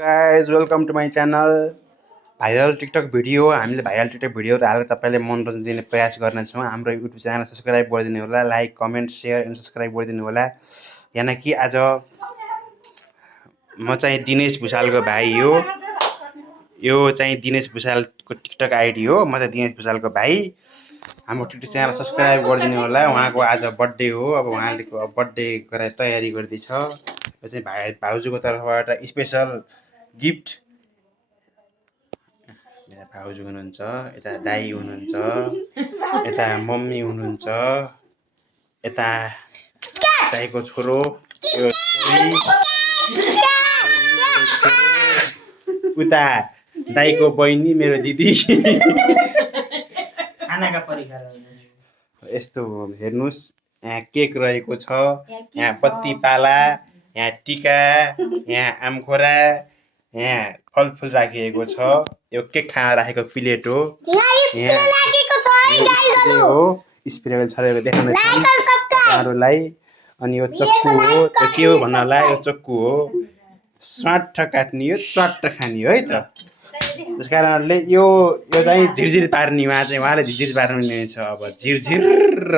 Guys welcome to my channel viral TikTok video. हामीले viral TikTok भिडियोहरू हालेर तपाईँलाई मनोरञ्जन दिने प्रयास गर्नेछौँ। हाम्रो युट्युब च्यानल सब्सक्राइब गरिदिनु होला, like comment share and subscribe गरिदिनु होला। यानि आज म चाहिँ दिनेश भुषालको भाइ हो। यो चाहिँ दिनेश भुषालको टिकटक आइडी हो। म चाहिँ दिनेश भुषालको भाइ। हाम्रो टिकटक च्यानल सब्सक्राइब गरिदिनु होला। उहाँको आज बर्थडे हो। अब उहाँले बर्थडे गराएर तयारी गर्दैछ। यो चाहिँ भाउजूको तर्फबाट स्पेसल गिफ्ट। यता भाउजू हुनुहुन्छ, यता दाइ हुनुहुन्छ, यता मम्मी हुनुहुन्छ, यता दाइको छोरो, यो छोरी, उता दाइको बहिनी मेरो दिदी। खानाका परिकार यस्तो हेर्नुहोस्, यहाँ केक रहेको छ, यहाँ बत्ती पाला, यहाँ टिका, यहाँ आमखोरा, यहाँ फलफुल राखिएको छ। यो केक खाना राखेको प्लेट हो। स्प्रे छरेर देखाउने तपाईँहरूलाई। अनि यो चक्कु हो। यो के हो भन्नु होला, यो चक्कु हो। स्वाट काट्ने हो, च्वाट्ट खाने हो है त। त्यस कारणले यो चाहिँ झिरझिर पार्ने, उहाँले झिरझिर पार्नु छ। अब झिरझिर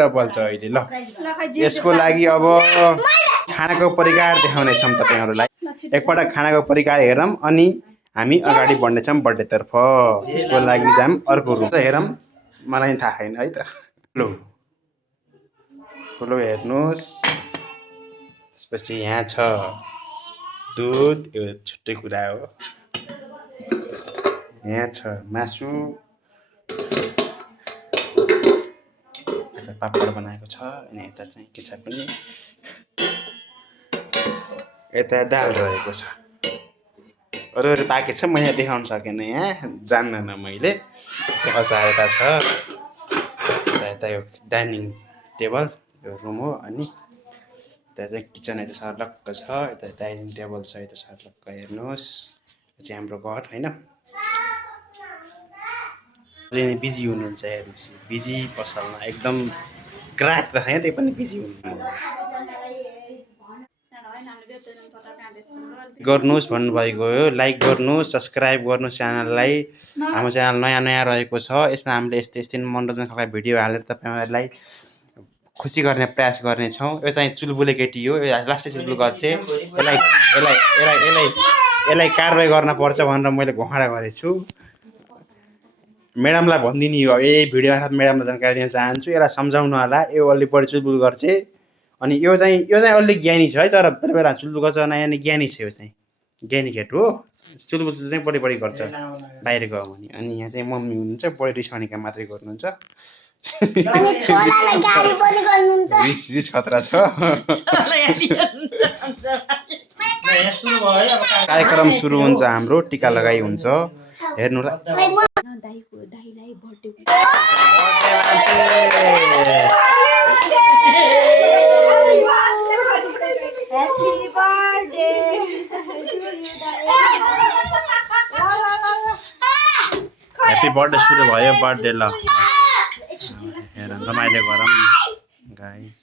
बल्छ अहिले। ल यसको लागि अब खानाको परिकार देखाउनेछौँ तपाईँहरूलाई। एकपटक खानाको परिकार हेरौँ अनि हामी अगाडि बढ्नेछौँ बर्थडेतर्फ। यसको लागि जाऊँ अर्को रुम हेरौँ। मलाई थाहा छैन है त। ठुलो ठुलो हेर्नुहोस्। त्यसपछि यहाँ छ दुध, यो छुट्टै कुरा हो। यहाँ छ मासु, यता पापड बनाएको छ। अनि यता चाहिँ के छ पनि, यता दाल रहेको छ। अरू पाकेको छ, मैले देखाउन सकेन। यहाँ जान्दैन मैले। अचार यता छ। यता यो डाइनिङ टेबल, यो रुम हो। अनि यता चाहिँ किचन यता सर्लक्क छ। यता डाइनिङ टेबल छ, यता सर्लक्क हेर्नुहोस्। यो चाहिँ हाम्रो घर होइन। बिजी हुनुहुन्छ हेर्नुहोस्, बिजी पसलमा एकदम ग्राहक त छैन, त्यही पनि बिजी हुनुहुन्छ। गर्नुहोस् भन्नुभएको हो। लाइक गर्नुहोस्, सब्सक्राइब गर्नुहोस् च्यानललाई। हाम्रो च्यानल नयाँ नयाँ रहेको छ। यसमा हामीले यस्तै मनोरञ्जन खालका भिडियो हालेर तपाईँहरूलाई खुसी गर्ने प्रयास गर्नेछौँ। यो चाहिँ चुलबुले केटी हो। यो लास्टै चुलबुल गर्छ। यसलाई कारवाही गर्न पर्छ भनेर मैले घोषणा गरेको छु। म्याडमलाई भनिदिने हो। यही भिडियो मार्फत म्याडमलाई जानकारी दिन चाहन्छु। यसलाई सम्झाउनु होला। यो अलि बढी चुलबुल गर्छ। अनि यो चाहिँ अलि ज्ञानी छ है। तर बेला बेला चुलबुल गर्छ नयाँ ज्ञानी छ। यो चाहिँ ज्ञानी केटो हो। चुलबुल चाहिँ बढी गर्छ बाहिर गयो भने। अनि यहाँ चाहिँ मम्मी हुनुहुन्छ, बढी रिसाउने काम मात्रै गर्नुहुन्छ। रिस खतरा छ। कार्यक्रम सुरु हुन्छ हाम्रो। टिका लगाइ हुन्छ, हेर्नु होला। ह्याप्पी बर्थडे सुरु भयो। बर्थडे ल हेर रमाइलो गरौँ गाइस।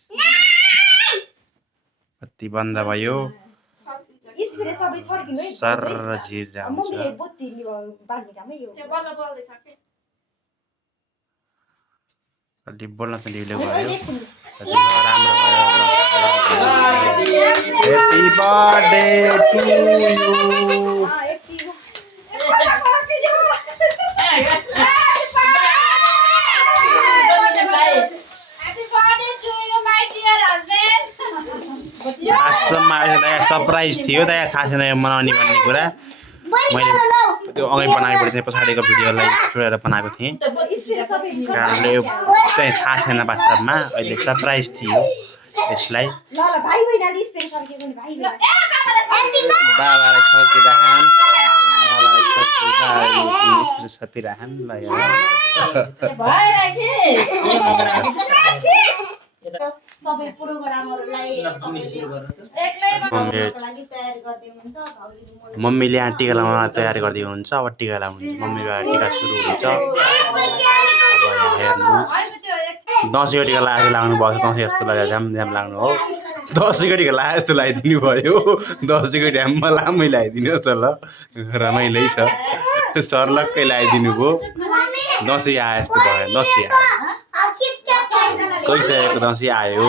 बत्ती बन्द भयो। सर झिर आउँछ। अलि बोल्न त ढिलो भयो। राम्रो भयो। Happy birthday to you. Surprise थियो त, थाहा छैन यो मनाउने भन्ने कुरा। मैले त्यो अगाडि बनाएको थिएँ, पछाडिको भिडियोलाई छोडेर बनाएको थिएँ। त्यस कारणले यो चाहिँ थाहा छैन वास्तवमा। अहिले सरप्राइज थियो यसलाई। बाबालाई छर्किराखन, छर्किराखन ल सबै प्रोग्रामहरुलाई मम्मीले यहाँ टिका लगाउन तयारी गर्दै हुनुहुन्छ। अब टिका लगाउनु, मम्मीको टिका सुरु हुन्छ। अब यहाँ हेर्नुहोस्, दसैँको टिका लगाएर लाग्नु भएको छ। दसैँ जस्तो लगाएर झ्याम झ्याम लाग्नु हो। दसैँको टिका लाए जस्तो लगाइदिनु भयो दसैँको ड्याममा लामै लगाइदिनुहोस् ल रमाइलो छ सर्लक्कै लगाइदिनु भयो दसैँ आए जस्तो भयो दसैँ आयो गइसकेको दसैँ आयो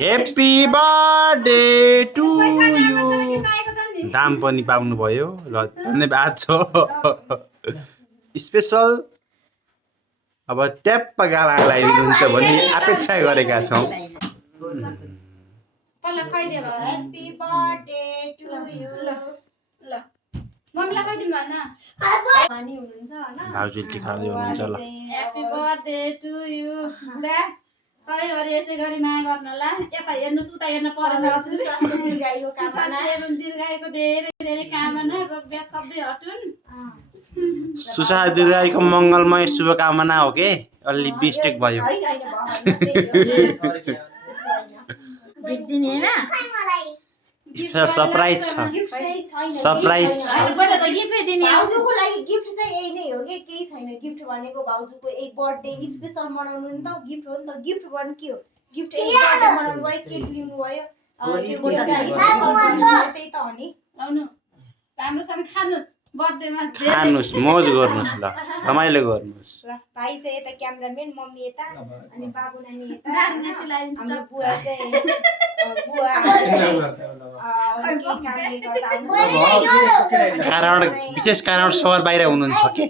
ह्याप्पी बर्थडे टु यु दाम पनि पाउनुभयो ल धन्यवाद छ स्पेसल अब ट्याप्प गाला लगाइदिनुहुन्छ भन्ने अपेक्षा गरेका छौँ ह्याप्पी बर्थडे टु यु ल मम्मीलाई कहिदिनु भएन अनि हुनुहुन्छ हैन भाउजू टिकाउँदै हुनुहुन्छ ल ह्याप्पी बर्थडे टु यु बुढा सधैँभरि यसै गरी माया गर्नु होला यता हेर्नुहोस् उता हेर्न परेन स्वास्थ्य दीर्घायुको कामना एवं दीर्घायुको धेरै धेरै कामना रोग व्याध सबै हटुन् सुशान्त दीर्घायुको मङ्गलमय शुभकामना हो के अलि मिस्टेक भयो गिफ्ट दिने हैन सरप्राइज छ गिफ्ट चाहिँ छैन सरप्राइज छ पहिला त गिफ्टै दिने भाउजूको लागि गिफ्ट चाहिँ यही नै हो कि केही छैन गिफ्ट भनेको भाउजूको एक बर्थडे स्पेसल मनाउनु नि त गिफ्ट हो नि त गिफ्ट भने के हो गिफ्ट एक बर्थडे मनाउनु भयो केक लिनु भयो त्यो त्यही त हो नि आउनु राम्रोसँग खानुस् बर्थडेमा खानुस् मोज गर्नुस् ल रमाइलो गर्नुस् ल भाइ चाहिँ यता क्यामेराम्यान मम्मी यता अनि बाबु नानी यता दार्जिलिङ लगाइदिन्छु हाम्रो बुवा चाहिँ बुवा के कामले गर्दा आउनु कारण विशेष कारण सहर बाहिर हुनुहुन्छ के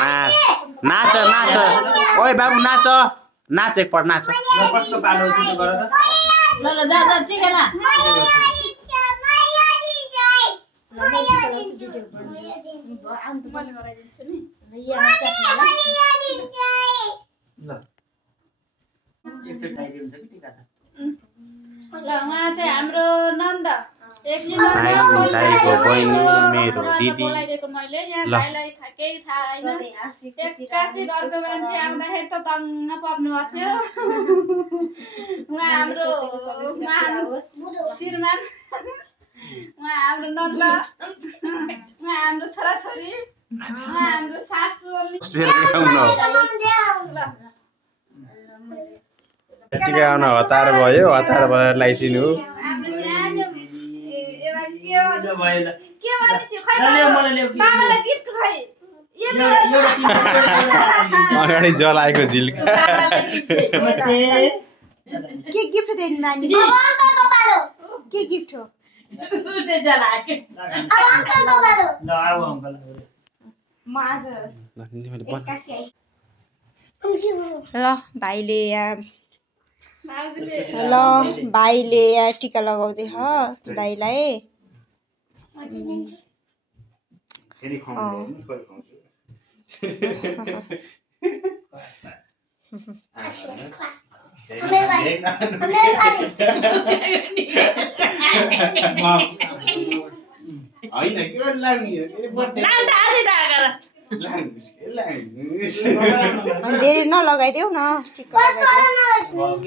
नाच नाच नाच ओए बाबु नाच नाच एकपल्ट नाच ल ल जा जा ठीक है ना मैले गराइदिन्छु नि ल उहाँ चाहिँ हाम्रो नन्द साइमन दाइको बहिनी मेरो दिदी बोलाइदिएको मैले यहाँ ल। भाइलाई केही थाहा छैन एक्कासी घरको मान्छे आउँदाखेरि त दङ्ग पर्नु भएको थियो उहाँ हाम्रो महान श्रीमान उहाँ हाम्रो नन्द उहाँ हाम्रो छोराछोरी उहाँ हाम्रो सासू मम्मी टिकाउन हतार भयो हतार भएर लाइसिनु हाम्रो सानो के भन्छु खै बाबालाई गिफ्ट खै यो मेरो अगाडि जलाएको झिल्का के गिफ्ट दिनु नानी के गिफ्ट हो म आज एक्कासी आइ ल भाइले यहाँ ल भाइले यहाँ टिका लगाउँदै ह दाइलाई धेरै नलगाइदेऊ न टिका लगाइदेऊ